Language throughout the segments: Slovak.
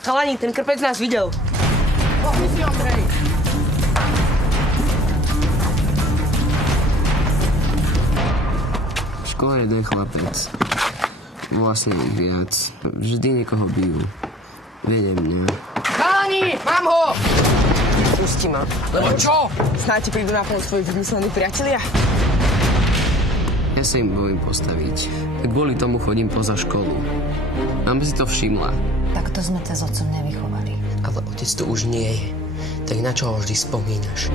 Chalani, ten krpec nás videl. Pohni si, Ondrej. V škole jeden chlapec. Vlastne ich viac. Vždy niekoho bijú. Vedie mňa. Chalani, mám ho! Pusti ma. Lebo čo? Snáď ti prídu na pomoc tvoji vymyslení priatelia? Ja sa im bojím postaviť. Kvôli tomu chodím poza školu. Mám si to všimla. Takto sme ťa s otcom nevychovali. Ale otec tu už nie je. Tak na čo ho vždy spomínaš?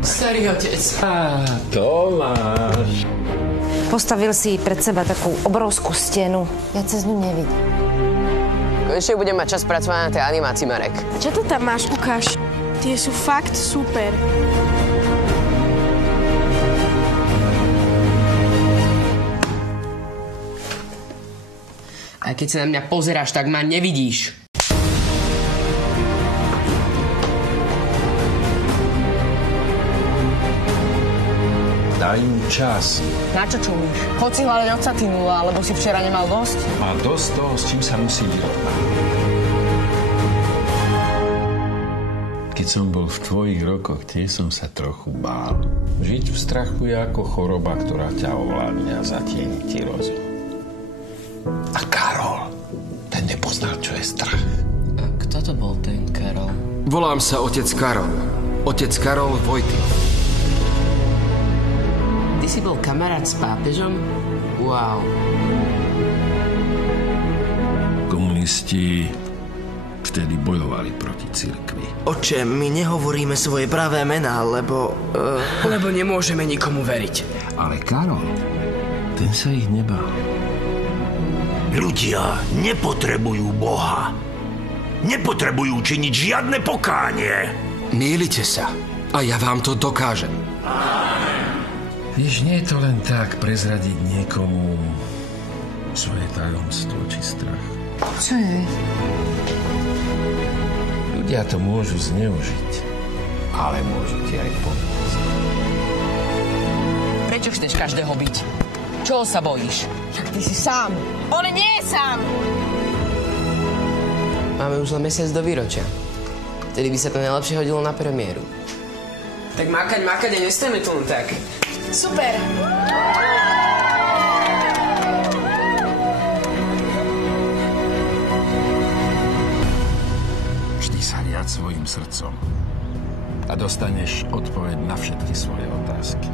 Starý otec. Tomáš. Postavil si pred seba takú obrovskú stenu. Ja cez ňu nevidím. Konečne budem mať čas pracovať na tej animácii, Marek. Čo to tam máš, ukáž? Tie sú fakt super. Aj keď sa na mňa pozeráš, tak ma nevidíš. Daj mu čas. Na čo čumíš? Choď si hľadať otca, ty nula, alebo si včera nemal dosť? Má dosť toho, s čím sa musí vyrovnať. Keď som bol v tvojich rokoch, tiež som sa trochu bál. Žiť v strachu je ako choroba, ktorá ťa ovládne a zatieni ti rozum. A Karol, ten nepoznal, čo je strach. A kto to bol ten Karol? Volám sa otec Karol. Otec Karol Vojty. Ty si bol kamarát s pápežom? Wow. Komunisti vtedy bojovali proti cirkvi. Oče, my nehovoríme svoje pravé mená, lebo... Lebo nemôžeme nikomu veriť. Ale Karol, ten sa ich nebál. Ľudia nepotrebujú Boha. Nepotrebujú činiť žiadne pokánie. Mýlite sa. A ja vám to dokážem. Víš, nie je to len tak prezradiť niekomu svoje tajomstvo či strach. Čo je? Ľudia to môžu zneužiť, ale môžu ti aj pomôcť. Prečo chceš každého byť? Čoho sa bojíš? Však ty si sám. On nie je sám. Máme už len mesiac do výročia. Vtedy by sa to najlepšie hodilo na premiéru. Tak makať a nestajeme tu len tak. Super. Vždy sa riad svojim srdcom a dostaneš odpoveď na všetky svoje otázky.